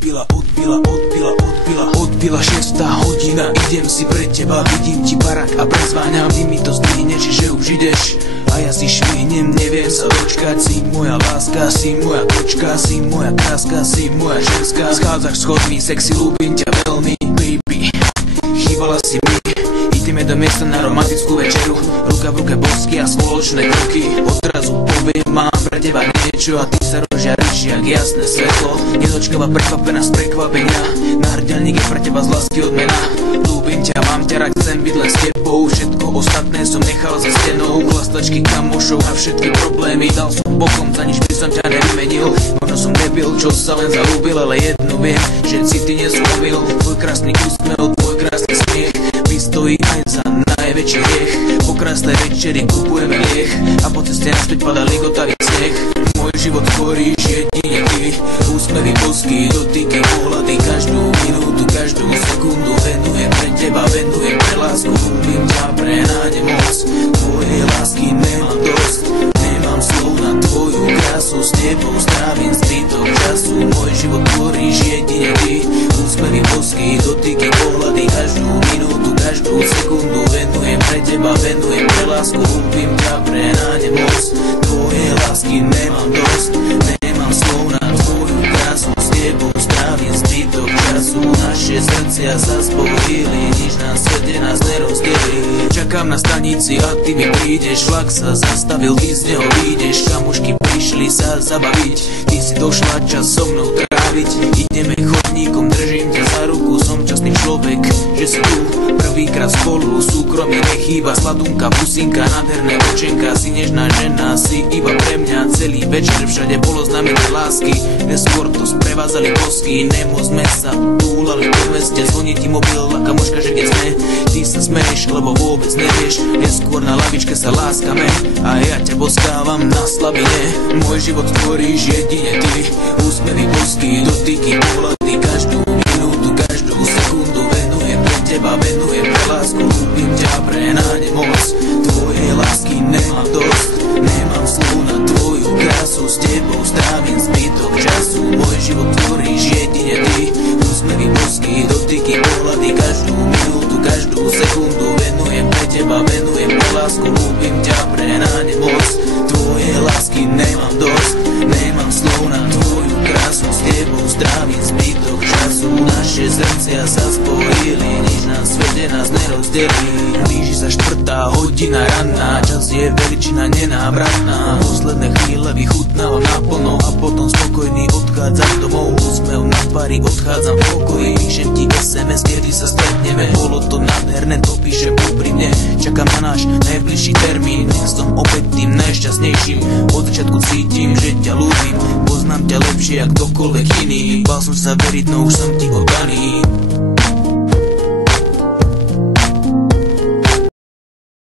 Odbila 6. hodina, idem si pre teba, vidím ti barák a prezváňam, ty mi to zdvihneš, že už ideš. A ja si švihnem, neviem sa dočkať, si moja láska, si moja kočka, si moja kráska, si moja ženská. Schádzaš schodmi, sexy, ľúbim ťa veľmi, baby, chýbala si mi. Ideme do miesta na romantickú večeru, ruka v ruke bosky a spoločné kroky. Odrazu poviem, mám pre teba niečo a ty sa rozžiariš jak jasné svetlo. Nedočkáva prekvapená z prekvapenia, náhrdelník je pre teba z lásky odmena. Ľúbim ťa, mám ťa rád, chcem byť len s tebou, všetko ostatné som nechal za stenou. Chlastačky, kamošov a všetky problémy dal som bokom, za nič by som ťa nevymenil. Možno som debil, čo sa len zalúbil, ale jedno viem, že si ty nezlomil. Tvoj krásny úsmev, tvoj krásny smiech vystojí aj za najväčší hriech. Po krásnej večeri kupujeme lieh a po ceste naspäť padá ligotavý sneh. Môj život tvoríš jedine ty, úsmevy, bosky, dotyky, pohľady, každú minútu, každú sekundu venujem pre teba, venujem pre lásku. Ľúbim ťa pre náde moc, tvojej lásky nemám dosť. Nemám slov na tvoju krásu, s tebou strávim zbytok času. Môj život tvoríš jedine ty, úsmevy, bosky, dotyky, pohľady, každú minútu, každú sekundu venujem pre teba, venujem pre lásku. Ľúbim ťa pre náde moc, tvojej lásky nemám dosť. Nemám slov na tvoju krásu, s tebou strávim zbytok času. Naše srdcia sa spojili, nič na svete nás nerozdelí. Čakám na stanici a ty mi prídeš, vlak sa zastavil, ty z neho vyjdeš. Kamošky prišli sa zabaviť, ty si došla čas so mnou tráviť. Ideme chodníkom, držím ťa za ruku, som častný človek, že si tu prvýkrát spolu. Súkromie nechýba, sladunka, pusinka, nádherné očenka. Si nežná žena, si iba pre mňa celý večer, všade bolo znamenie lásky. Neskôr to sprevázali bosky, nemoc sme sa túlali po meste. Zvoní ti mobil a kamoška, že kde sme, ty sa smeješ, lebo vôbec nevieš. Neskôr na lavičke sa láskame a ja ťa boskávam na slabine. Môj život tvoríš jedine ty, úsmevy, bosky, dotyky, pohľady, každú minútu, každú sekundu venujem pre teba, venujem pre lásku. Ľúbim ťa pre náde moc, tvojej lásky nemám dosť. Nemám slov na tvoju krásu, s tebou strávim zbytok času. Môj život tvoríš jedine ty, úsmevy, bosky, dotyky, pohľady, každú minútu, každú sekundu venujem pre teba, venujem pre lásku. Ľúbim ťa pre náde moc, tvojej lásky nemám dosť. Nemám slov na tvoju krásu, s tebou strávim zbytok času. Naše srdcia sa spojili, nič na svete nás nerozdelí. Blíži sa 4. hodina ranná, čas je veličina nenávratná. Posledné chvíle vychutnávam naplno a potom spokojný odchádzam domov. Úsmev na tvári, odchádzam v pokoji, píšem ti SMS, kedy sa stretneme. Bolo to nádherné, to píšem úprimne. Čakám na náš najbližší termín, nech som opäť tým najšťastnejším. Od začiatku cítim, že ťa ľúbim, poznám ťa lepšie jak kdokoľvek iný. Bál som sa veriť, no už som ti oddaný.